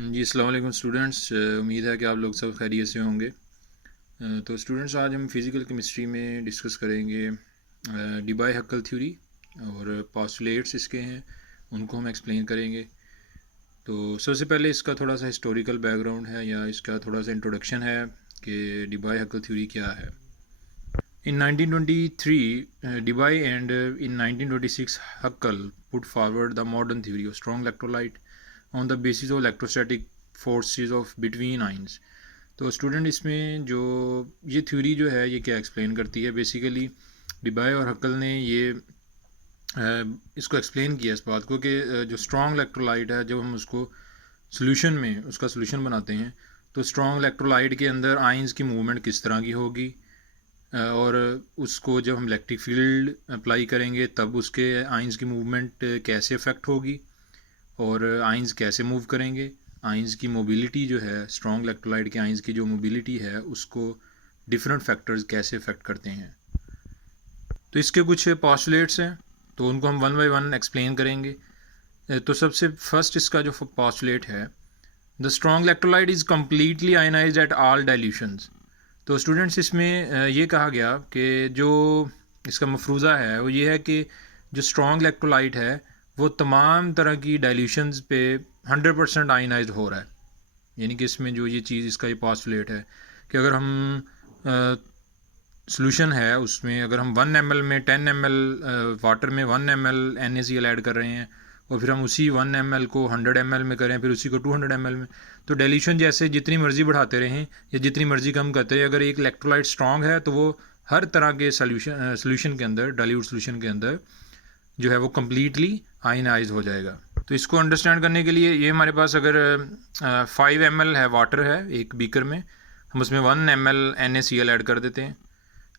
जी अस्सलाम वालेकुम स्टूडेंट्स। उम्मीद है कि आप लोग सब खैरियत से होंगे। तो स्टूडेंट्स, आज हम फिज़िकल केमिस्ट्री में डिस्कस करेंगे डिबाई-हक्कल थ्योरी और पोस्टुलेट्स इसके हैं, उनको हम एक्सप्लेन करेंगे। तो सबसे पहले इसका थोड़ा सा हिस्टोरिकल बैकग्राउंड है या इसका थोड़ा सा इंट्रोडक्शन है कि डिबाई-हक्कल थ्योरी क्या है। In 1923, Debye and in 1926, Huckel put forward the modern theory of strong electrolyte on the basis of electrostatic forces of between ions. तो स्टूडेंट, इसमें जो ये थ्योरी जो है ये क्या एक्सप्लेन करती है? बेसिकली डिबाय और हक्कल ने ये इसको एक्सप्लेन किया इस बात को कि जो स्ट्रॉन्ग इलेक्ट्रोलाइट है, जब हम उसको सोल्यूशन में उसका सोल्यूशन बनाते हैं तो स्ट्रॉन्ग इलेक्ट्रोलाइट के अंदर आइंस की मूवमेंट किस तरह की होगी, और उसको जब हम इलेक्ट्रिक फील्ड अप्लाई करेंगे तब उसके आइंस की मूवमेंट कैसे अफेक्ट होगी और आइंस कैसे मूव करेंगे। आइंस की मोबिलिटी जो है, स्ट्रॉन्ग इलेक्ट्रोलाइट के आइंस की जो मोबिलिटी है, उसको डिफरेंट फैक्टर्स कैसे अफेक्ट करते हैं। तो इसके कुछ पोस्टुलेट्स हैं, तो उनको हम वन बाय वन एक्सप्लेन करेंगे। तो सबसे फर्स्ट इसका जो पोस्टुलेट है, the strong electrolyte is completely ionised at all dilutions. तो स्टूडेंट्स, इसमें ये कहा गया कि जो इसका मफरूज़ा है वो ये है कि जो स्ट्रॉन्ग इलेक्ट्रोलाइट है वो तमाम तरह की डाइल्यूशंस पे 100% आयनाइज्ड हो रहा है। यानी कि इसमें जो ये चीज़, इसका ये पोस्टुलेट है कि अगर हम सोल्यूशन है उसमें अगर हम 1 ml में 10 ml वाटर में 1 ml NaCl ऐड कर रहे हैं और फिर हम उसी 1 ml को 100 ml में करें, फिर उसी को 200 ml में, तो डाइल्यूशन जैसे जितनी मर्ज़ी बढ़ाते रहें या जितनी मर्ज़ी कम करते रहें, अगर एक इलेक्ट्रोलाइट स्ट्रॉन्ग है तो वो हर तरह के सोल्यूशन के अंदर, डाइल्यूट सोल्यूशन के अंदर जो है वो कम्प्लीटली आयनाइज हो जाएगा। तो इसको अंडरस्टैंड करने के लिए, ये हमारे पास अगर 5 ml है वाटर है एक बीकर में, हम उसमें 1 ml NaCl ऐड कर देते हैं।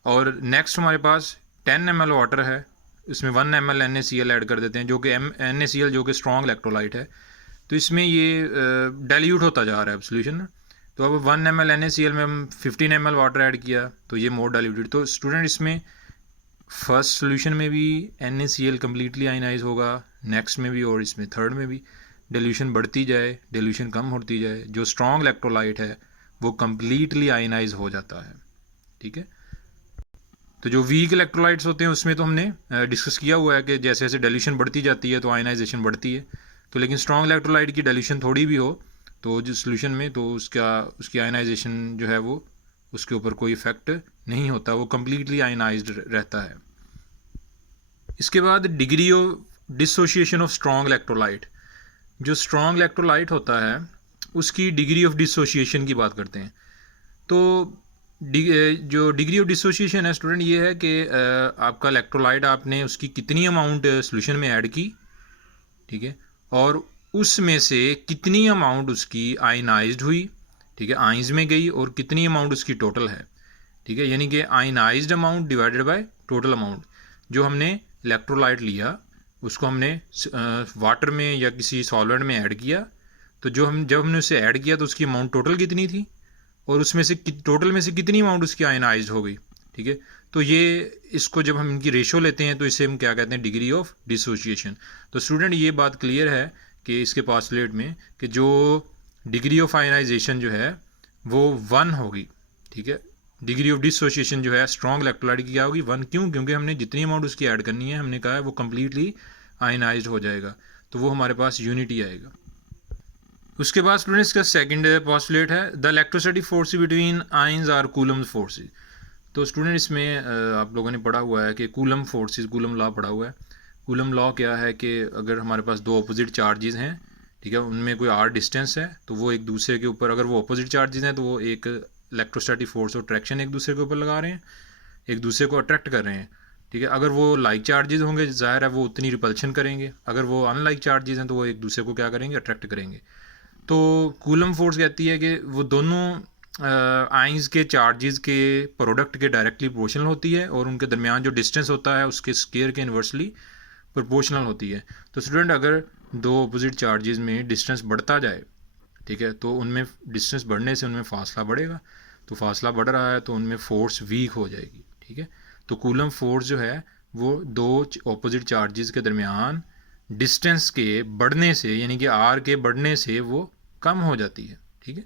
और नेक्स्ट हमारे पास 10 ml वाटर है, इसमें 1 ml NaCl ऐड कर देते हैं, जो कि NaCl जो कि स्ट्रॉन्ग इलेक्ट्रोलाइट है। तो इसमें ये डाइल्यूट होता जा रहा है अब सोल्यूशन ना। तो अब 1 ml NaCl में हम 15 ml वाटर ऐड किया तो ये मोर डाइल्यूटेड। तो स्टूडेंट, इसमें फर्स्ट सोल्यूशन में भी NaCl कम्प्लीटली आयनाइज होगा, नेक्स्ट में भी और इसमें थर्ड में भी। डाइल्यूशन बढ़ती जाए, डाइल्यूशन कम होती जाए, जो स्ट्रॉन्ग इलेक्ट्रोलाइट है वो कम्प्लीटली आयनाइज हो जाता है। ठीक है। तो जो वीक इलेक्ट्रोलाइट्स होते हैं उसमें तो हमने डिस्कस किया हुआ है कि जैसे जैसे डाइल्यूशन बढ़ती जाती है तो आयनाइजेशन बढ़ती है। तो लेकिन स्ट्रॉन्ग इलेक्ट्रोलाइट की डाइल्यूशन थोड़ी भी हो तो जो सोल्यूशन में, तो उसकी आयनाइजेशन जो है वो उसके ऊपर कोई इफेक्ट नहीं होता, वो कम्प्लीटली आयनाइज्ड रहता है। इसके बाद degree of dissociation of strong electrolyte. जो स्ट्रॉन्ग इलेक्ट्रोलाइट होता है उसकी डिग्री ऑफ डिसोशिएशन की बात करते हैं। तो जो डिग्री ऑफ डिसोसिएशन है स्टूडेंट, ये है कि आपका इलेक्ट्रोलाइट आपने उसकी कितनी अमाउंट सोल्यूशन में ऐड की, ठीक है, और उसमें से कितनी अमाउंट उसकी आयनाइज्ड हुई, ठीक है, आइंस में गई, और कितनी अमाउंट उसकी टोटल है, ठीक है। यानी कि ionised amount divided by total amount. जो हमने इलेक्ट्रोलाइट लिया उसको हमने वाटर में या किसी सॉल्वेंट में ऐड किया, तो जब हमने उसे ऐड किया तो उसकी अमाउंट टोटल कितनी थी और उसमें से टोटल में से कितनी अमाउंट उसकी आयनाइज हो गई, ठीक है। तो ये, इसको जब हम इनकी रेशो लेते हैं तो इसे हम क्या कहते हैं, डिग्री ऑफ डिसोसिएशन। तो स्टूडेंट, ये बात क्लियर है कि इसके पोस्टुलेट में कि जो डिग्री ऑफ आयनाइजेशन जो है वो 1 होगी, ठीक है। डिग्री ऑफ डिसोसिएशन जो है स्ट्रॉन्ग इलेक्ट्रोलाइट की क्या होगी, 1। क्यों? क्योंकि हमने जितनी अमाउंट उसकी ऐड करनी है, हमने कहा है वो कम्प्लीटली आयनाइज हो जाएगा, तो वो हमारे पास यूनिटी आएगा। उसके बाद स्टूडेंट्स का सेकंड पोस्टुलेट है, the electrostatic force between ions are Coulomb's forces. तो स्टूडेंट, इसमें आप लोगों ने पढ़ा हुआ है कि कूलम फोर्सेस, कूलम लॉ पढ़ा हुआ है। कूलम लॉ क्या है कि अगर हमारे पास दो अपोजिट चार्जेस हैं, ठीक है, उनमें कोई आर डिस्टेंस है, तो वो एक दूसरे के ऊपर, अगर वो अपोजिट चार्जेस हैं तो वो एक इलेक्ट्रोस्टैटिक फोर्स और ट्रैक्शन एक दूसरे के ऊपर लगा रहे हैं, एक दूसरे को अट्रैक्ट कर रहे हैं, ठीक है। अगर वो लाइक चार्जेस होंगे, ज़ाहिर है वो उतनी रिपल्शन करेंगे। अगर वो अनलाइक चार्जेस हैं तो वो एक दूसरे को क्या करेंगे, अट्रैक्ट करेंगे। तो कूलम फोर्स कहती है कि वो दोनों आइंस के चार्जेस के प्रोडक्ट के डायरेक्टली प्रोपोर्शनल होती है और उनके दरमियान जो डिस्टेंस होता है उसके स्केयर के इन्वर्सली प्रोपोर्शनल होती है। तो स्टूडेंट, अगर दो अपोजिट चार्जेस में डिस्टेंस बढ़ता जाए, ठीक है, तो उनमें डिस्टेंस बढ़ने से उनमें फासला बढ़ेगा, तो फासला बढ़ रहा है तो उनमें फोर्स वीक हो जाएगी, ठीक है। तो कूलम फोर्स जो है वो दो अपोजिट चार्जेस के दरमियान डिस्टेंस के बढ़ने से, यानी कि आर के बढ़ने से वो कम हो जाती है, ठीक है।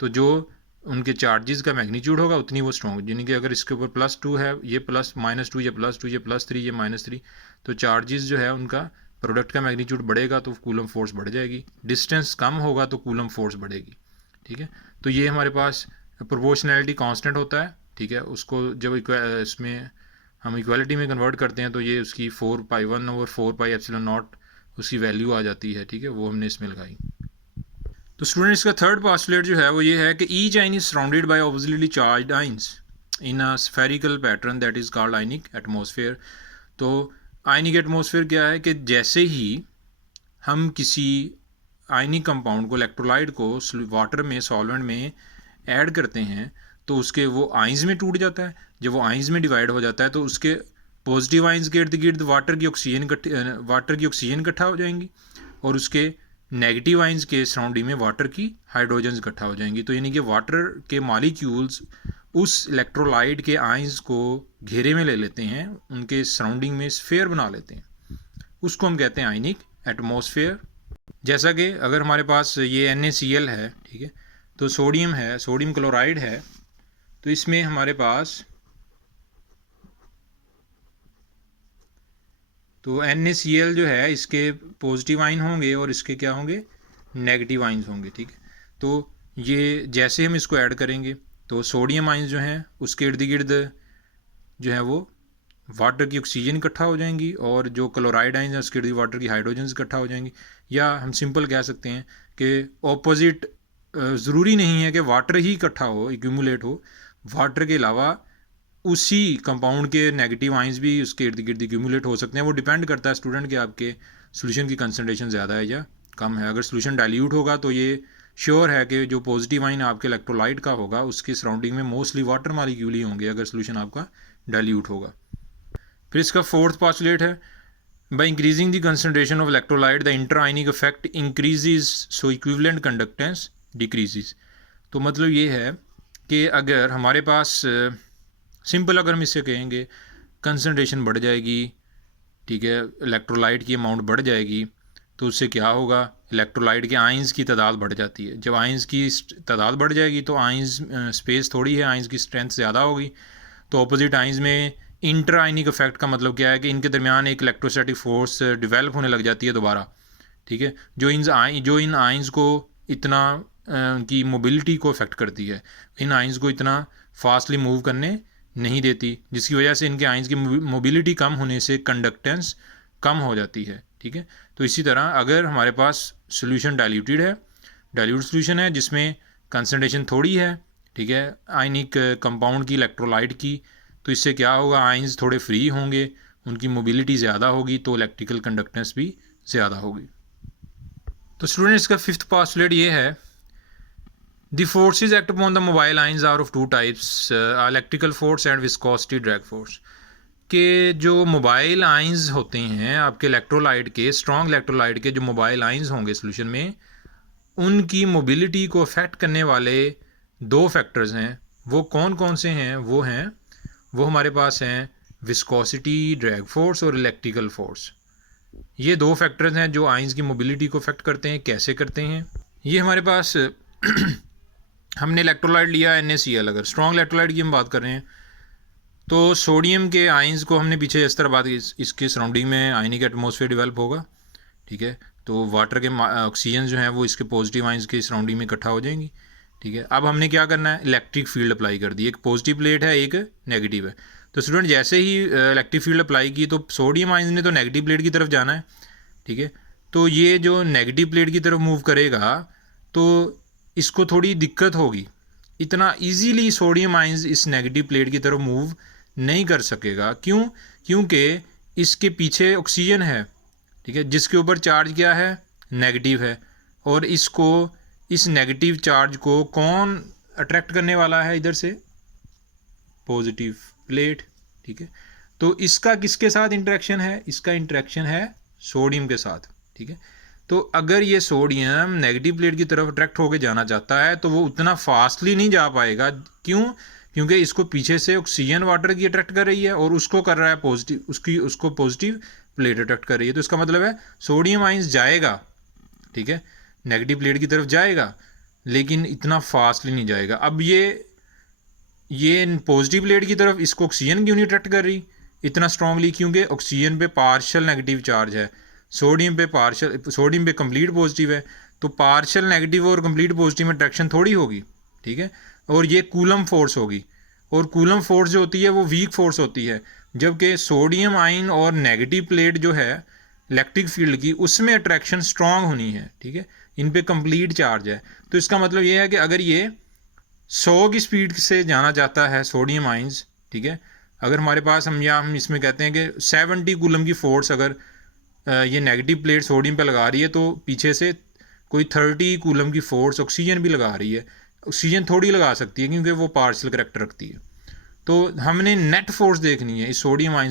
तो जो उनके चार्जेस का मैग्नीट्यूड होगा उतनी वो स्ट्रॉन्ग, यानी कि अगर इसके ऊपर +2 है, ये -2, ये +2, ये +3, ये -3, तो चार्जेस जो है उनका प्रोडक्ट का मैग्नीट्यूड बढ़ेगा तो कूलम फोर्स बढ़ जाएगी, डिस्टेंस कम होगा तो कूलम फोर्स बढ़ेगी, ठीक है। तो ये हमारे पास प्रोपोर्शनैलिटी कांस्टेंट होता है, ठीक है। उसको जब इसमें हम इक्वालिटी में कन्वर्ट करते हैं तो ये उसकी 4π1/4πε0 उसकी वैल्यू आ जाती है, ठीक है, वो हमने इसमें लगाई। तो स्टूडेंट इसका थर्ड पोस्टुलेट जो है वो ये है कि each ion is surrounded by oppositely charged ions in a spherical pattern that is called ionic atmosphere. तो आयनिक एटमॉस्फेयर क्या है कि जैसे ही हम किसी आयनिक कंपाउंड को, इलेक्ट्रोलाइट को वाटर में, सॉल्वेंट में ऐड करते हैं तो उसके वो आइंस में टूट जाता है। जब वो आइंस में डिवाइड हो जाता है तो उसके पॉजिटिव आइंस के इर्द गिर्द वाटर की ऑक्सीजन इकट्ठा हो जाएंगी और उसके नेगेटिव आइंस के सराउंडिंग में वाटर की हाइड्रोजन इकट्ठा हो जाएंगी। तो यानी कि वाटर के मॉलिक्यूल्स उस इलेक्ट्रोलाइट के आइंस को घेरे में ले लेते हैं, उनके सराउंडिंग में स्फेयर बना लेते हैं, उसको हम कहते हैं आयनिक एटमॉस्फेयर। जैसा कि अगर हमारे पास ये NaCl है, ठीक है, तो सोडियम है, सोडियम क्लोराइड है, तो इसमें हमारे पास तो NaCl जो है इसके पॉजिटिव आइन होंगे और इसके क्या होंगे, नेगेटिव आइंस होंगे, ठीक है। तो ये जैसे हम इसको ऐड करेंगे तो सोडियम आइंस जो हैं उसके इर्द गिर्द जो है वो वाटर की ऑक्सीजन इकट्ठा हो जाएंगी और जो क्लोराइड आइंस है उसके इर्द वाटर की हाइड्रोजन इकट्ठा हो जाएंगी। या हम सिंपल कह सकते हैं कि ऑपोजिट, ज़रूरी नहीं है कि वाटर ही इकट्ठा हो, एक्यूमुलेट हो, वाटर के अलावा उसी कंपाउंड के नेगेटिव आइंस भी उसके इर्द गिर्द एक्यूमुलेट हो सकते हैं। वो डिपेंड करता है स्टूडेंट के आपके सोल्यूशन की कंसनट्रेशन ज़्यादा है या कम है। अगर सोल्यूशन डाइल्यूट होगा तो ये श्योर है कि जो पॉजिटिव आइन आपके इलेक्ट्रोलाइट का होगा उसके सराउंडिंग में मोस्टली वाटर मॉलिक्यूल ही होंगे अगर सोल्यूशन आपका डाइल्यूट होगा। फिर इसका फोर्थ पोस्टुलेट है, by increasing the concentration of electrolyte the inter ionic effect increases so equivalent conductance decreases. तो मतलब ये है कि अगर हमारे पास सिंपल अगर हम इससे कहेंगे कंसनट्रेशन बढ़ जाएगी, ठीक है, इलेक्ट्रोलाइट की अमाउंट बढ़ जाएगी, तो उससे क्या होगा, इलेक्ट्रोलाइट के आइंस की तादाद बढ़ जाती है। जब आइंस की तादाद बढ़ जाएगी तो आइंस स्पेस थोड़ी है, आइंस की स्ट्रेंथ ज़्यादा होगी, तो ऑपोजिट आइंस में इंटर आयनिक इफेक्ट का मतलब क्या है कि इनके दरमियान एक इलेक्ट्रोस्टैटिक फोर्स डेवलप होने लग जाती है दोबारा, ठीक है, जो इन आइंस को इतना उनकी मोबिलिटी को अफेक्ट करती है, इन आइंस को इतना फास्टली मूव करने नहीं देती, जिसकी वजह से इनके आइंस की मोबिलिटी कम होने से कंडक्टेंस कम हो जाती है, ठीक है। तो इसी तरह अगर हमारे पास सोल्यूशन डाइल्यूटेड है, डाइल्यूट सोल्यूशन है जिसमें कंसनट्रेशन थोड़ी है, ठीक है, आयनिक कंपाउंड की, इलेक्ट्रोलाइट की, तो इससे क्या होगा, आइंस थोड़े फ्री होंगे, उनकी मोबिलिटी ज़्यादा होगी तो इलेक्ट्रिकल कंडक्टेंस भी ज़्यादा होगी। तो स्टूडेंट्स का फिफ्थ पोस्टुलेट ये है, The forces act upon the mobile ions are of two types, electrical force and viscosity drag force। के जो मोबाइल आइंस होते हैं आपके इलेक्ट्रोलाइट के, स्ट्रॉन्ग इलेक्ट्रोलाइट के जो मोबाइल आइंस होंगे सोल्यूशन में, उनकी मोबिलिटी को अफेक्ट करने वाले दो फैक्टर्स हैं। वो कौन कौन से हैं? वो हमारे पास हैं विस्कोसिटी ड्रैग फोर्स और इलेक्ट्रिकल फोर्स। ये दो फैक्टर्स हैं जो आइंस की मोबिलिटी को अफेक्ट करते हैं। कैसे करते हैं? ये हमारे पास हमने इलेक्ट्रोलाइट लिया NaCl, अगर स्ट्रॉन्ग इलेक्ट्रोलाइट की हम बात कर रहे हैं तो सोडियम के आइंस को हमने पीछे इस तरह बात की, इसके सराउंडिंग में आयनिक एटमॉस्फेयर डेवलप होगा, ठीक है, तो वाटर के ऑक्सीजन जो हैं वो इसके पॉजिटिव आइंस के सराउंडिंग में इकट्ठा हो जाएंगी, ठीक है। अब हमने क्या करना है, इलेक्ट्रिक फील्ड अप्लाई कर दी, एक पॉजिटिव प्लेट है एक नेगेटिव है। तो स्टूडेंट जैसे ही इलेक्ट्रिक फील्ड अप्लाई की तो सोडियम आइंस ने तो नेगेटिव प्लेट की तरफ जाना है, ठीक है, तो ये जो नेगेटिव प्लेट की तरफ मूव करेगा तो इसको थोड़ी दिक्कत होगी, इतना इजीली सोडियम आइंस इस नेगेटिव प्लेट की तरफ मूव नहीं कर सकेगा। क्यों? क्योंकि इसके पीछे ऑक्सीजन है, ठीक है, जिसके ऊपर चार्ज क्या है, नेगेटिव है, और इसको, इस नेगेटिव चार्ज को कौन अट्रैक्ट करने वाला है इधर से, पॉजिटिव प्लेट, ठीक है। तो इसका किसके साथ इंटरेक्शन है? इसका इंटरेक्शन है सोडियम के साथ, ठीक है। तो अगर ये सोडियम नेगेटिव प्लेट की तरफ अट्रैक्ट होकर जाना चाहता है तो वो उतना फास्टली नहीं जा पाएगा। क्यों? क्योंकि इसको पीछे से ऑक्सीजन वाटर की अट्रैक्ट कर रही है और उसको कर रहा है पॉजिटिव, उसको पॉजिटिव प्लेट अट्रैक्ट कर रही है। तो इसका मतलब है सोडियम आइंस जाएगा, ठीक है, नेगेटिव प्लेट की तरफ जाएगा लेकिन इतना फास्टली नहीं जाएगा। अब ये पॉजिटिव प्लेट की तरफ इसको ऑक्सीजन क्यों नहीं अट्रैक्ट कर रही इतना स्ट्रांगली, क्योंकि ऑक्सीजन पे पार्शियल नेगेटिव चार्ज है, सोडियम पे कंप्लीट पॉजिटिव है, तो पार्शियल नेगेटिव और कंप्लीट पॉजिटिव में अट्रैक्शन थोड़ी होगी, ठीक है। और ये कूलम फोर्स होगी, और कूलम फोर्स जो होती है वो वीक फोर्स होती है, जबकि सोडियम आयन और नेगेटिव प्लेट जो है इलेक्ट्रिक फील्ड की उसमें अट्रैक्शन स्ट्रांग होनी है, ठीक है। इन पे कंप्लीट चार्ज है, तो इसका मतलब ये है कि अगर ये 100 की स्पीड से जाना चाहता है सोडियम आइंस, ठीक है, अगर हमारे पास हम इसमें कहते हैं कि 70 कूलम की फोर्स अगर ये नेगेटिव प्लेट सोडियम पे लगा रही है, तो पीछे से कोई 30 कूलम की फोर्स ऑक्सीजन भी लगा रही है। ऑक्सीजन थोड़ी लगा सकती है क्योंकि वो पार्शियल करैक्टर रखती है। तो हमने नेट फोर्स देखनी है इस सोडियम आयन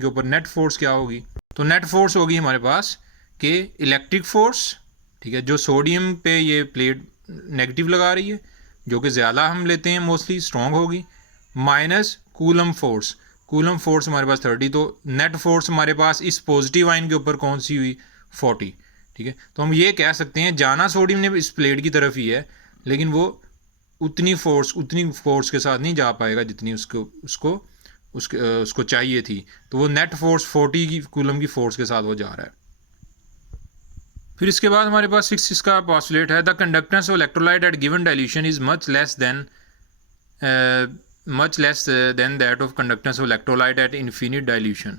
के ऊपर नेट फोर्स क्या होगी। तो नेट फोर्स होगी हमारे पास कि इलेक्ट्रिक फोर्स, ठीक है, जो सोडियम पे ये प्लेट नेगेटिव लगा रही है, जो कि ज़्यादा हम लेते हैं मोस्टली स्ट्रॉन्ग होगी, माइनस कूलम फोर्स हमारे पास 30, तो नेट फोर्स हमारे पास इस पॉजिटिव आयन के ऊपर कौन सी हुई 40, ठीक है। तो हम ये कह सकते हैं जाना सोडियम ने इस प्लेट की तरफ ही है, लेकिन वो उतनी फोर्स के साथ नहीं जा पाएगा जितनी उसको चाहिए थी, तो वो नेट फोर्स 40 की कूलम की फोर्स के साथ वो जा रहा है। फिर इसके बाद हमारे पास 6 इसका पॉस्टुलेट है, the conductance of electrolyte at given dilution is much less than that of conductance of electrolyte at infinite dilution.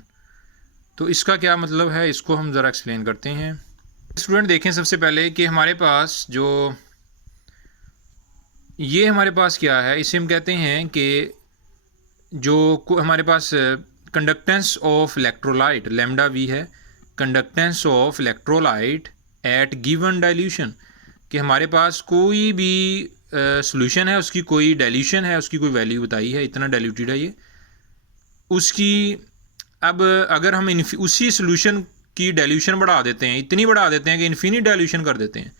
तो इसका क्या मतलब है, इसको हम ज़रा एक्सप्लेन करते हैं। स्टूडेंट देखें सबसे पहले कि हमारे पास ये हमारे पास क्या है, इसे हम कहते हैं कि जो हमारे पास conductance of electrolyte lambda V है, conductance of electrolyte at given dilution, कि हमारे पास कोई भी सॉल्यूशन है, उसकी कोई डाइल्यूशन है, उसकी कोई वैल्यू बताई है, इतना डाइल्यूटेड है ये, उसकी अब अगर हम उसी सॉल्यूशन की डाइल्यूशन बढ़ा देते हैं, इतनी बढ़ा देते हैं कि इन्फिनिट डाइल्यूशन कर देते हैं,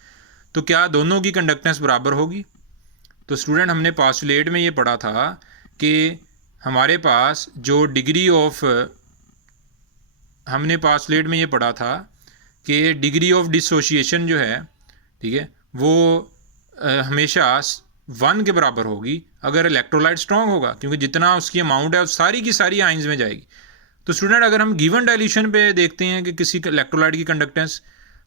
तो क्या दोनों की कंडक्टेंस बराबर होगी। तो स्टूडेंट हमने पॉस्टुलेट में ये पढ़ा था कि हमारे पास जो डिग्री ऑफ हमने पॉस्टुलेट में ये पढ़ा था कि डिग्री ऑफ डिसोशिएशन जो है, ठीक है, वो हमेशा 1 के बराबर होगी अगर इलेक्ट्रोलाइट स्ट्रांग होगा, क्योंकि जितना उसकी अमाउंट है वो सारी की सारी आइंस में जाएगी। तो स्टूडेंट अगर हम गिवन डाइल्यूशन पे देखते हैं कि किसी इलेक्ट्रोलाइट की कंडक्टेंस,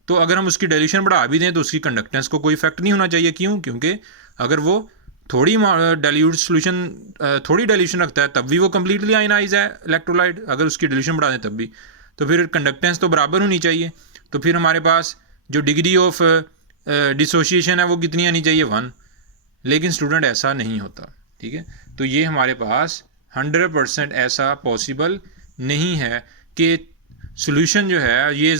तो अगर हम उसकी डाइल्यूशन बढ़ा भी दें तो उसकी कंडक्टेंस को कोई इफेक्ट नहीं होना चाहिए। क्यों? क्योंकि अगर वो थोड़ी डाइल्यूशन रखता है तब भी वो कम्प्लीटली आयनाइज है इलेक्ट्रोलाइट, अगर उसकी डाइल्यूशन बढ़ा दें तब भी, तो फिर कंडक्टेंस तो बराबर होनी चाहिए। तो फिर हमारे पास जो डिग्री ऑफ डिसोशिएशन है वो कितनी आनी चाहिए 1, लेकिन स्टूडेंट ऐसा नहीं होता, ठीक है। तो ये हमारे पास 100% ऐसा पॉसिबल नहीं है कि सॉल्यूशन जो है ये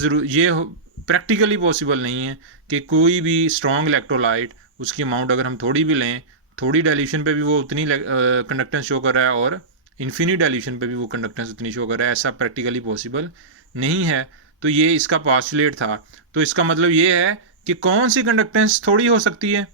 प्रैक्टिकली पॉसिबल नहीं है कि कोई भी स्ट्रॉन्ग इलेक्ट्रोलाइट उसकी अमाउंट अगर हम थोड़ी भी लें, थोड़ी डाइल्यूशन पे भी वो उतनी कंडक्टेंस शो कर रहा है और इन्फिनिट डाइल्यूशन पे भी वो कंडक्टेंस उतनी शो कर रहा है, ऐसा प्रैक्टिकली पॉसिबल नहीं है। तो ये इसका पॉस्टुलेट था। तो इसका मतलब ये है कि कौन सी कंडक्टेंस थोड़ी हो सकती है,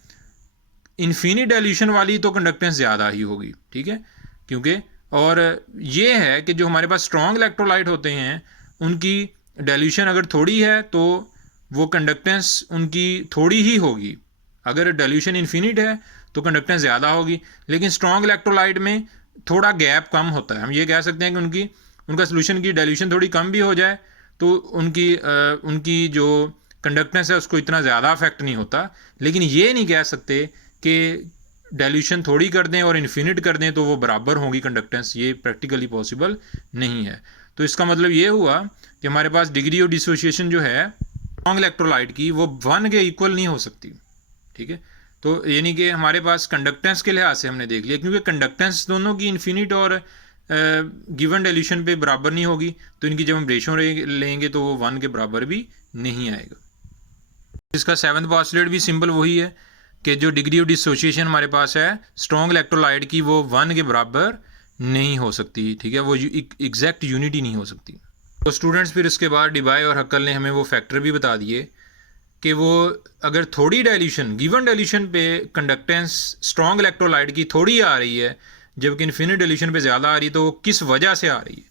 इन्फिनिट डाइल्यूशन वाली तो कंडक्टेंस ज़्यादा ही होगी, ठीक है, क्योंकि और ये है कि जो हमारे पास स्ट्रॉन्ग इलेक्ट्रोलाइट होते हैं उनकी डाइल्यूशन अगर थोड़ी है तो वो कंडक्टेंस उनकी थोड़ी ही होगी, अगर डाइल्यूशन इन्फिनिट है तो कंडक्टेंस ज़्यादा होगी। लेकिन स्ट्रॉन्ग इलेक्ट्रोलाइट में थोड़ा गैप कम होता है, हम ये कह सकते हैं कि उनका सोल्यूशन की डाइल्यूशन थोड़ी कम भी हो जाए तो उनकी जो कंडक्टेंस है उसको इतना ज़्यादा अफेक्ट नहीं होता। लेकिन ये नहीं कह सकते कि डाइल्यूशन थोड़ी कर दें और इन्फिनिट कर दें तो वो बराबर होंगी कंडक्टेंस, ये प्रैक्टिकली पॉसिबल नहीं है। तो इसका मतलब ये हुआ कि हमारे पास डिग्री ऑफ डिसोशिएशन जो है स्ट्रॉन्ग इलेक्ट्रोलाइट की वो 1 के इक्वल नहीं हो सकती, ठीक है। तो यानी कि हमारे पास कंडक्टेंस के लिहाज से हमने देख लिया, क्योंकि कंडक्टेंस दोनों की इन्फिनिट और गिवन डाइल्यूशन पे बराबर नहीं होगी, तो इनकी जब हम रेशो लेंगे तो वो 1 के बराबर भी नहीं आएगा। इसका 7th पॉस्टुलेट भी सिंपल वही है कि जो डिग्री ऑफ डिसोशिएशन हमारे पास है स्ट्रॉन्ग इलेक्ट्रोलाइट की वो 1 के बराबर नहीं हो सकती, ठीक है, वो एग्जैक्ट यूनिटी नहीं हो सकती। तो स्टूडेंट्स फिर इसके बाद डिबाई और हक्कल ने हमें वो फैक्टर भी बता दिए कि वो अगर थोड़ी डाइल्यूशन गिवन डाइल्यूशन पे कंडक्टेंस स्ट्रॉन्ग इलेक्ट्रोलाइट की थोड़ी आ रही है जबकि इन्फिनिट डाइल्यूशन पे ज़्यादा आ रही है, तो वो किस वजह से आ रही है,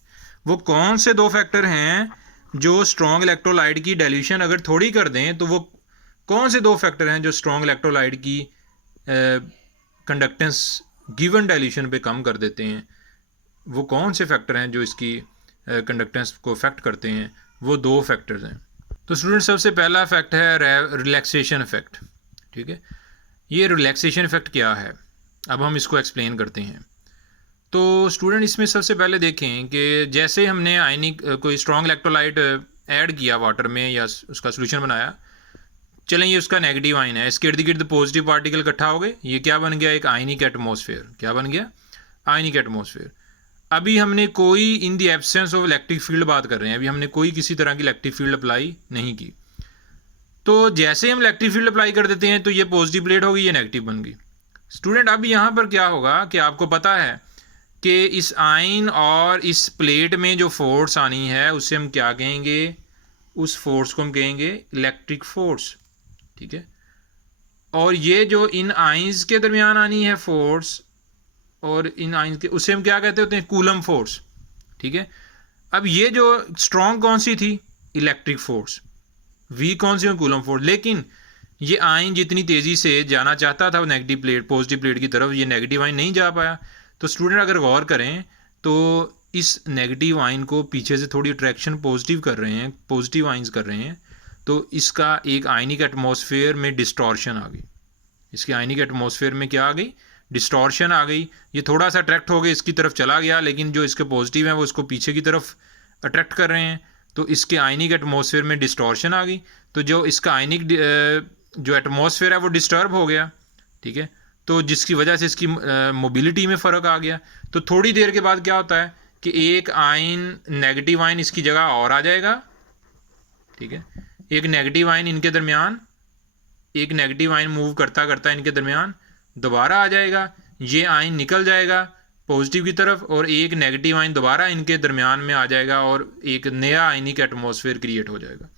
वो कौन से 2 फैक्टर हैं जो स्ट्रॉन्ग इलेक्ट्रोलाइट की डाइल्यूशन अगर थोड़ी कर दें तो वो कौन से 2 फैक्टर हैं जो स्ट्रॉन्ग इलेक्ट्रोलाइट की कंडक्टेंस गिवन डाइल्यूशन पे कम कर देते हैं? वो कौन से फैक्टर हैं जो इसकी कंडक्टेंस को अफेक्ट करते हैं? वो 2 फैक्टर्स हैं। तो स्टूडेंट सबसे पहला फैक्ट है रिलैक्सेशन इफेक्ट। ठीक है, ये रिलैक्सेशन इफेक्ट क्या है, अब हम इसको एक्सप्लेन करते हैं। तो स्टूडेंट इसमें सबसे पहले देखें कि जैसे हमने आयनिक कोई स्ट्रॉन्ग इलेक्ट्रोलाइट ऐड किया वाटर में या उसका सोल्यूशन बनाया, चलें ये उसका नेगेटिव आयन है, इसके इर्द गिर्द पॉजिटिव पार्टिकल इकट्ठा हो गए, ये क्या बन गया? एक आयनिक एटमॉस्फेयर। क्या बन गया? आयनिक एटमॉस्फेयर। अभी हमने कोई in the absence of electric field बात कर रहे हैं, अभी हमने कोई किसी तरह की इलेक्ट्रिक फील्ड अप्लाई नहीं की। तो जैसे हम इलेक्ट्रिक फील्ड अप्लाई कर देते हैं तो ये पॉजिटिव प्लेट होगी, ये नेगेटिव बन गई। स्टूडेंट अब यहाँ पर क्या होगा कि आपको पता है कि इस आयन और इस प्लेट में जो फोर्स आनी है उसे हम क्या कहेंगे? उस फोर्स को हम कहेंगे इलेक्ट्रिक फोर्स। ठीक है, और ये जो इन आयंस के दरमियान आनी है फोर्स और इन आयंस के, उसे हम क्या कहते होते हैं? Coulomb force. ठीक है, अब ये जो स्ट्रॉन्ग कौन सी थी? Electric force. वीक कौन सी? Coulomb force. लेकिन ये आयन जितनी तेज़ी से जाना चाहता था वो नेगेटिव प्लेट पॉजिटिव प्लेट की तरफ, ये नेगेटिव आयन नहीं जा पाया। तो स्टूडेंट अगर गौर करें तो इस नेगेटिव आयन को पीछे से थोड़ी अट्रैक्शन पॉजिटिव कर रहे हैं, पॉजिटिव आयंस कर रहे हैं, तो इसका एक आयनिक एटमॉस्फेयर में डिस्टॉर्शन आ गई। इसके आयनिक एटमॉस्फेयर में क्या आ गई? डिस्टॉर्शन आ गई। ये थोड़ा सा अट्रैक्ट हो गया, इसकी तरफ चला गया, लेकिन जो इसके पॉजिटिव हैं वो इसको पीछे की तरफ अट्रैक्ट कर रहे हैं, तो इसके आयनिक एटमॉस्फेयर में डिस्टॉर्शन आ गई। तो जो इसका आयनिक जो एटमॉस्फेयर है वो डिस्टर्ब हो गया। ठीक है, तो जिसकी वजह से इसकी मोबिलिटी में फ़र्क आ गया। तो थोड़ी देर के बाद क्या होता है कि एक आयन, नेगेटिव आयन इसकी जगह और आ जाएगा। ठीक है, एक नेगेटिव आयन इनके दरमियान, एक नेगेटिव आयन मूव करता करता इनके दरमियान दोबारा आ जाएगा, ये आयन निकल जाएगा पॉजिटिव की तरफ और एक नेगेटिव आयन दोबारा इनके दरमियान में आ जाएगा और एक नया आयनिक एटमॉस्फेयर क्रिएट हो जाएगा।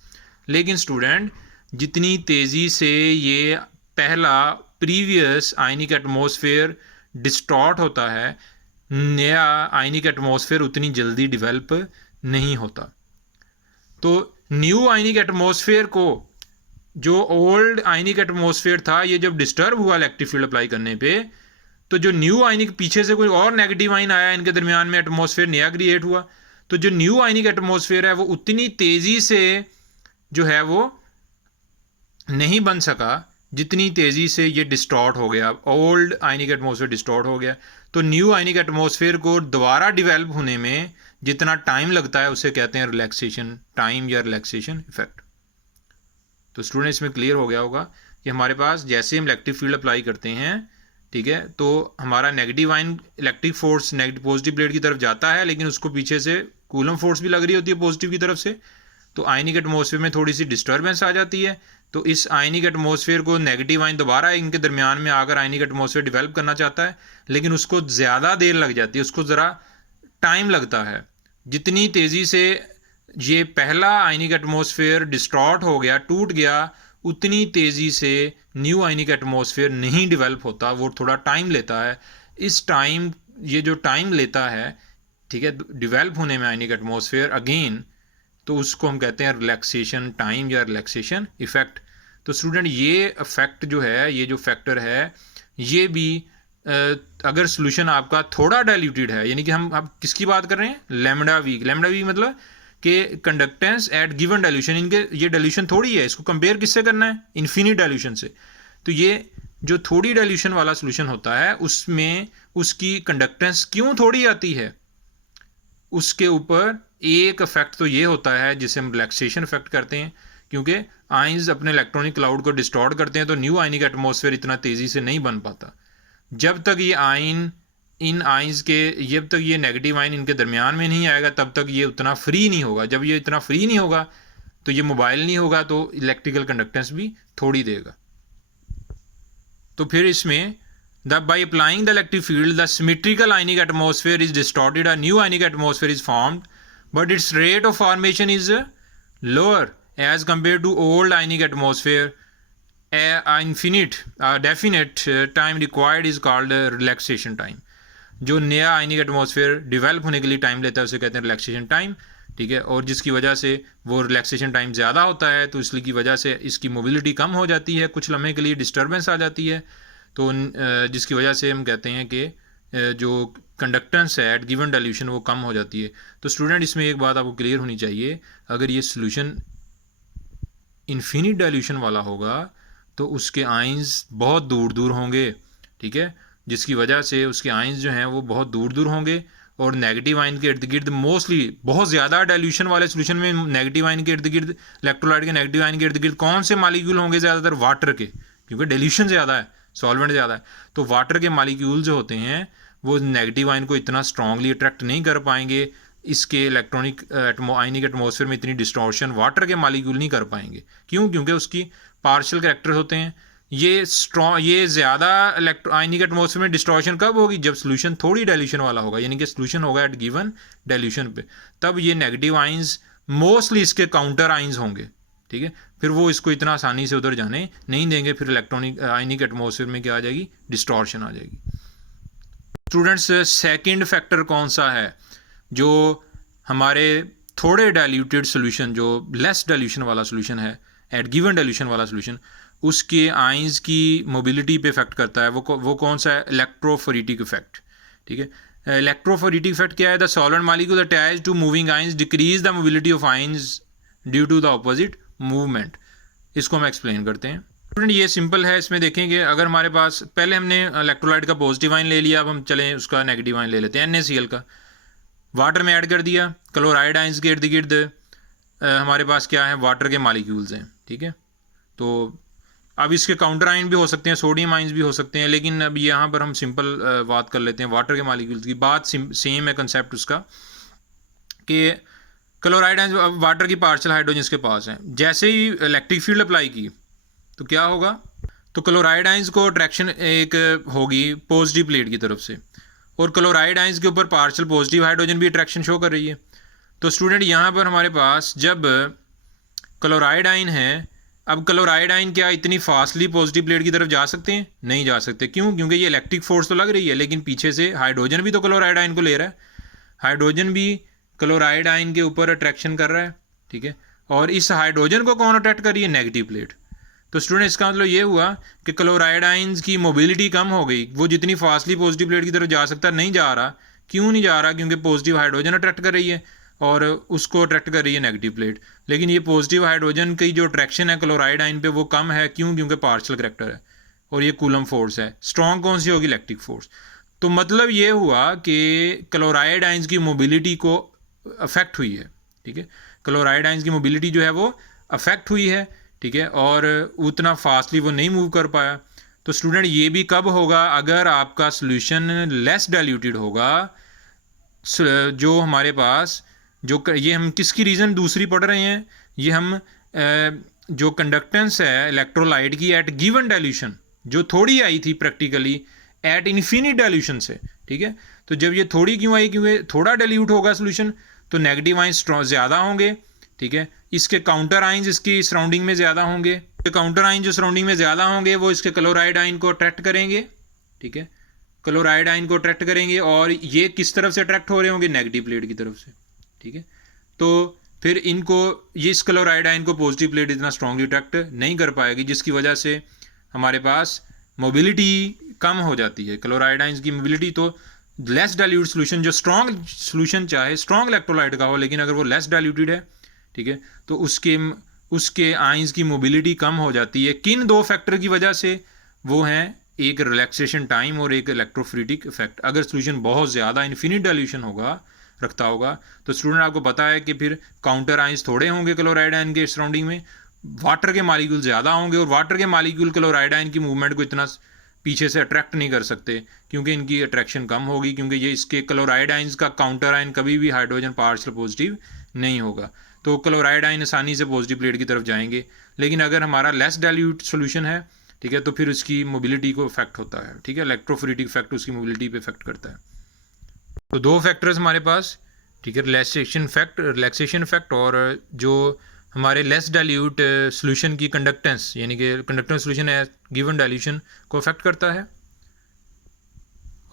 लेकिन स्टूडेंट जितनी तेज़ी से ये पहला प्रीवियस आयनिक एटमॉस्फेयर डिस्टॉर्ट होता है, नया आयनिक एटमॉस्फेयर उतनी जल्दी डेवलप नहीं होता। तो न्यू आयनिक एटमॉस्फेयर को, जो ओल्ड आयनिक एटमॉस्फेयर था, ये जब डिस्टर्ब हुआ इलेक्ट्रिक फील्ड अप्लाई करने पे, तो जो न्यू आयनिक, पीछे से कोई और नेगेटिव आयन आया, इनके दरमियान में एटमॉस्फेयर नया क्रिएट हुआ, तो जो न्यू आयनिक एटमॉस्फेयर है वो उतनी तेज़ी से जो है वो नहीं बन सका जितनी तेज़ी से ये डिस्टॉर्ट हो गया, ओल्ड आयनिक एटमॉस्फेयर डिस्टॉर्ट हो गया। तो न्यू आयनिक एटमॉस्फेयर को दोबारा डिवेल्प होने में जितना टाइम लगता है उसे कहते हैं रिलैक्सेशन टाइम या रिलैक्सेशन इफेक्ट। तो स्टूडेंट इसमें क्लियर हो गया होगा कि हमारे पास जैसे हम इलेक्ट्रिक फील्ड अप्लाई करते हैं, ठीक है, तो हमारा negative ion electric force negative positive plate की तरफ जाता है, लेकिन उसको पीछे से कूलम फोर्स भी लग रही होती है पॉजिटिव की तरफ से, तो आयनिक एटमॉस्फेयर में थोड़ी सी डिस्टर्बेंस आ जाती है। तो इस आयनिक एटमॉस्फेयर को नेगेटिव आयन दोबारा इनके दरमियान में आकर आयनिक एटमॉस्फेयर डेवलप करना चाहता है, लेकिन उसको ज़्यादा देर लग जाती है, उसको ज़रा टाइम लगता है। जितनी तेज़ी से ये पहला आयनिक एटमॉस्फेयर डिस्टॉर्ट हो गया, टूट गया, उतनी तेज़ी से न्यू आयनिक एटमॉस्फेयर नहीं डेवलप होता, वो थोड़ा टाइम लेता है। इस टाइम, ये जो टाइम लेता है, ठीक है, डेवलप होने में आयनिक एटमॉस्फेयर अगेन, तो उसको हम कहते हैं रिलैक्सेशन टाइम या रिलैक्सेशन इफेक्ट। तो स्टूडेंट ये इफेक्ट जो है, ये जो फैक्टर है, ये भी अगर सोल्यूशन आपका थोड़ा डाइल्यूटेड है, यानी कि हम अब किसकी बात कर रहे हैं? Lambda we. लैम्डा वी मतलब कि कंडक्टेंस एट गिवन डाइल्यूशन, इनके ये डाइल्यूशन थोड़ी है, इसको कंपेयर किससे करना है? इन्फिनिट डाइल्यूशन से। तो ये जो थोड़ी डाइल्यूशन वाला सोल्यूशन होता है उसमें उसकी कंडक्टेंस क्यों थोड़ी आती है, उसके ऊपर एक इफेक्ट तो ये होता है जिसे हम रिलैक्सेशन इफेक्ट करते हैं, क्योंकि आयंस अपने इलेक्ट्रॉनिक क्लाउड को डिस्टॉर्ट करते हैं, तो न्यू आयनिक एटमॉस्फेयर इतना तेज़ी से नहीं बन पाता। जब तक ये आयन इन आयंस के, जब तक ये नेगेटिव आयन इनके दरमियान में नहीं आएगा तब तक ये उतना फ्री नहीं होगा। जब ये इतना फ्री नहीं होगा तो ये मोबाइल नहीं होगा, तो इलेक्ट्रिकल कंडक्टेंस भी थोड़ी देगा। तो फिर इसमें by applying the electric field, the symmetrical ionic atmosphere is distorted, a new ionic atmosphere is formed, but its rate of formation is lower as compared to old ionic atmosphere. A infinite, definite time required is called relaxation time. जो नया आयनिक atmosphere develop होने के लिए time लेता है उसे कहते हैं रिलैक्सेशन टाइम। ठीक है, और जिसकी वजह से वो रिलैक्सेशन टाइम ज़्यादा होता है, तो इसलिए की वजह से इसकी मोबिलिटी कम हो जाती है, कुछ लम्हे के लिए डिस्टर्बेंस आ जाती है। तो जिसकी वजह से हम कहते हैं कि जो कंडक्टेंस है एट गिवन डाइल्यूशन वो कम हो जाती है। तो स्टूडेंट इसमें एक बात आपको क्लियर होनी चाहिए, अगर ये सोल्यूशन इन्फिनिट डाइल्यूशन वाला होगा तो उसके आइंस बहुत दूर दूर होंगे, ठीक है, जिसकी वजह से उसके आइंस जो हैं वो बहुत दूर दूर होंगे, और नेगेटिव आइन के इर्द गिर्द मोस्टली बहुत ज़्यादा डाइल्यूशन वाले सोल्यूशन में नेगेटिव आइन के इर्द गिर्द, इलेक्ट्रोलाइट के नेगेटिव आइन के इर्द गिर्द कौन से मालिक्यूल होंगे ज़्यादातर? वाटर के, क्योंकि डाइल्यूशन ज़्यादा है, सॉल्वेंट ज़्यादा है। तो वाटर के मालिक्यूल जो होते हैं वो नेगेटिव आइन को इतना स्ट्रांगली अट्रैक्ट नहीं कर पाएंगे, इसके इलेक्ट्रॉनिक आयनिक एटमॉस्फेयर में इतनी डिस्टॉर्शन वाटर के मालिक्यूल नहीं कर पाएंगे। क्यों? क्योंकि उसकी पार्शियल कैरेक्टर्स होते हैं। ये ज़्यादा आयनिक एटमॉस्फेयर में डिस्टॉर्शन कब होगी? जब सोल्यूशन थोड़ी डाइल्यूशन वाला होगा, यानी कि सोल्यूशन होगा एट गिवन डाइल्यूशन पे, तब ये नेगेटिव आइंस मोस्टली इसके काउंटर आइंस होंगे, ठीक है, फिर वो इसको इतना आसानी से उधर जाने नहीं देंगे, फिर इलेक्ट्रॉनिक आयनिक एटमॉस्फेयर में क्या आ जाएगी? डिस्टॉर्शन आ जाएगी। स्टूडेंट्स, सेकेंड फैक्टर कौन सा है जो हमारे थोड़े डाइल्यूटेड सोल्यूशन, जो लेस डाइल्यूशन वाला सोल्यूशन है, एट गिवन डाइल्यूशन वाला सोल्यूशन, उसके आइंस की मोबिलिटी पे इफेक्ट करता है? वो कौन सा है? इलेक्ट्रोफोरेटिक इफेक्ट, ठीक है। इलेक्ट्रोफोरेटिक इफेक्ट क्या है? The solvent molecule attached to moving ions decrease the mobility of ions due to the opposite movement. इसको हम एक्सप्लेन करते हैं। स्टूडेंट, ये सिंपल है। इसमें देखेंगे अगर हमारे पास पहले हमने इलेक्ट्रोलाइट का पॉजिटिव आयन ले लिया, अब हम चलें उसका नेगेटिव आयन ले लेते हैं, NaCl का। वाटर में ऐड कर दिया, क्लोराइड आइंस के इर्द गिर्द हमारे पास क्या है? वाटर के मालिक्यूल्स हैं, ठीक है। तो अब इसके काउंटर आयन भी हो सकते हैं, सोडियम आइंस भी हो सकते हैं, लेकिन अब यहाँ पर हम सिंपल बात कर लेते हैं वाटर के मालिक्यूल्स की। बात सेम है कंसेप्ट उसका, कि क्लोराइड आइंस अब वाटर की पार्शियल हाइड्रोजन इसके पास है, जैसे ही इलेक्ट्रिक फील्ड अप्लाई की तो क्या होगा? तो क्लोराइड आइंस को अट्रैक्शन एक होगी पॉजिटिव प्लेट की तरफ से, और क्लोराइड आइंस के ऊपर पार्शियल पॉजिटिव हाइड्रोजन भी अट्रैक्शन शो कर रही है। तो स्टूडेंट, यहाँ पर हमारे पास जब क्लोराइड आइन है, अब क्लोराइड आइन क्या इतनी फास्टली पॉजिटिव प्लेट की तरफ जा सकते हैं? नहीं जा सकते। क्यों? क्योंकि ये इलेक्ट्रिक फोर्स तो लग रही है, लेकिन पीछे से हाइड्रोजन भी तो क्लोराइड आइन को ले रहा है, हाइड्रोजन भी क्लोराइड आइन के ऊपर अट्रैक्शन कर रहा है, ठीक है। और इस हाइड्रोजन को कौन अट्रैक्ट कर रही है? Negative plate. तो स्टूडेंट, इसका मतलब ये हुआ कि क्लोराइड आइंस की मोबिलिटी कम हो गई, वो जितनी फास्टली पॉजिटिव प्लेट की तरफ जा सकता नहीं जा रहा। क्यों नहीं जा रहा? क्योंकि पॉजिटिव हाइड्रोजन अट्रैक्ट कर रही है और उसको अट्रैक्ट कर रही है नेगेटिव प्लेट। लेकिन ये पॉजिटिव हाइड्रोजन की जो अट्रैक्शन है क्लोराइड आइन पे वो कम है। क्यों? क्योंकि पार्शियल करैक्टर है, और ये कूलम फोर्स है। स्ट्रॉन्ग कौन सी होगी? Electric force. तो मतलब ये हुआ कि क्लोराइड आइंस की मोबिलिटी को अफेक्ट हुई है, ठीक है। क्लोराइड आइंस की मोबिलिटी जो है वो अफेक्ट हुई है, ठीक है, और उतना फास्टली वो नहीं मूव कर पाया। तो स्टूडेंट, ये भी कब होगा? अगर आपका सोल्यूशन लेस डाइल्यूटेड होगा। जो हमारे पास ये हम किसकी रीज़न दूसरी पढ़ रहे हैं? ये हम जो कंडक्टेंस है इलेक्ट्रोलाइट की एट गिवन डाइल्यूशन, जो थोड़ी आई थी प्रैक्टिकली एट इन्फिनिट डाइल्यूशन से, ठीक है। तो जब ये थोड़ी क्यों आई? क्योंकि थोड़ा डाइल्यूट होगा सोल्यूशन, तो नेगेटिव आइंस ज़्यादा होंगे, ठीक है। इसके काउंटर आइंस इसकी सराउंडिंग में ज़्यादा होंगे। काउंटर आइन जो सराउंडिंग में ज़्यादा होंगे वो इसके क्लोराइड आइन को अट्रैक्ट करेंगे, ठीक है, क्लोराइड आइन को अट्रैक्ट करेंगे, और ये किस तरफ से अट्रैक्ट हो रहे होंगे? नेगेटिव प्लेट की तरफ से, ठीक है। तो फिर इनको ये इस क्लोराइड आइन को पॉजिटिव प्लेट इतना स्ट्रांगली अट्रैक्ट नहीं कर पाएगी, जिसकी वजह से हमारे पास मोबिलिटी कम हो जाती है। क्लोराइड आइंस की मोबिलिटी, तो लेस डाइल्यूट सोल्यूशन, जो स्ट्रॉन्ग सोल्यूशन चाहे स्ट्रॉन्ग इलेक्ट्रोलाइट का हो, लेकिन अगर वो लेस डाइल्यूटेड है, ठीक है, तो उसके आइंस की मोबिलिटी कम हो जाती है। किन दो फैक्टर की वजह से? वो हैं एक रिलैक्सेशन टाइम और एक इलेक्ट्रोफोरेटिक इफेक्ट। अगर सोल्यूशन बहुत ज़्यादा इन्फिनिट डाइल्यूशन रखता होगा तो स्टूडेंट आपको पता है कि फिर काउंटर आइंस थोड़े होंगे क्लोराइड आइन के सराउंडिंग में, वाटर के मालिक्यूल ज़्यादा होंगे, और वाटर के मालिक्यूल क्लोराइड आइन की मूवमेंट को इतना पीछे से अट्रैक्ट नहीं कर सकते, क्योंकि इनकी अट्रैक्शन कम होगी, क्योंकि ये इसके क्लोराइड आइंस का काउंटर आइन कभी भी हाइड्रोजन पार्शियल पॉजिटिव नहीं होगा। तो क्लोराइड आइन आसानी से पॉजिटिव प्लेट की तरफ जाएंगे। लेकिन अगर हमारा लेस डाइल्यूट सोल्यूशन है, ठीक है, तो फिर उसकी मोबिलिटी को इफेक्ट होता है, ठीक है, इलेक्ट्रोफोरेटिक इफेक्ट उसकी मोबिलिटी पे इफेक्ट करता है। तो दो फैक्टर्स हमारे पास, ठीक है, रिलैक्सेशन इफेक्ट और जो हमारे लेस डाइल्यूट सोल्यूशन की कंडक्टेंस, यानी कि कंडक्टेंस सोल्यूशन है गिवन डाइल्यूशन को अफेक्ट करता है।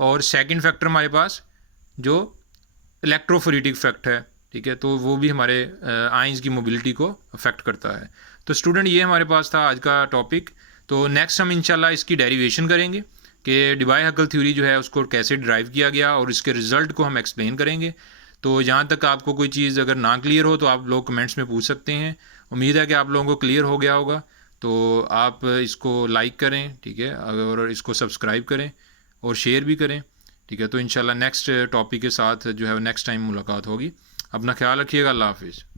और सेकंड फैक्टर हमारे पास जो इलेक्ट्रोफोरेटिक इफेक्ट है, ठीक है, तो वो भी हमारे आइंस की मोबिलिटी को अफेक्ट करता है। तो स्टूडेंट ये हमारे पास था आज का टॉपिक। तो नेक्स्ट हम इंशाल्लाह इसकी डेरिवेशन करेंगे कि डिबाई-हक्कल थ्योरी जो है उसको कैसे ड्राइव किया गया और इसके रिज़ल्ट को हम एक्सप्लेन करेंगे। तो जहाँ तक आपको कोई चीज़ अगर ना क्लियर हो तो आप लोग कमेंट्स में पूछ सकते हैं। उम्मीद है कि आप लोगों को क्लियर हो गया होगा। तो आप इसको लाइक करें, ठीक है, और इसको सब्सक्राइब करें और शेयर भी करें, ठीक है। तो इंशाल्लाह नेक्स्ट टॉपिक के साथ जो है नेक्स्ट टाइम मुलाकात होगी। अपना ख्याल रखिएगा। अल्लाह हाफिज़।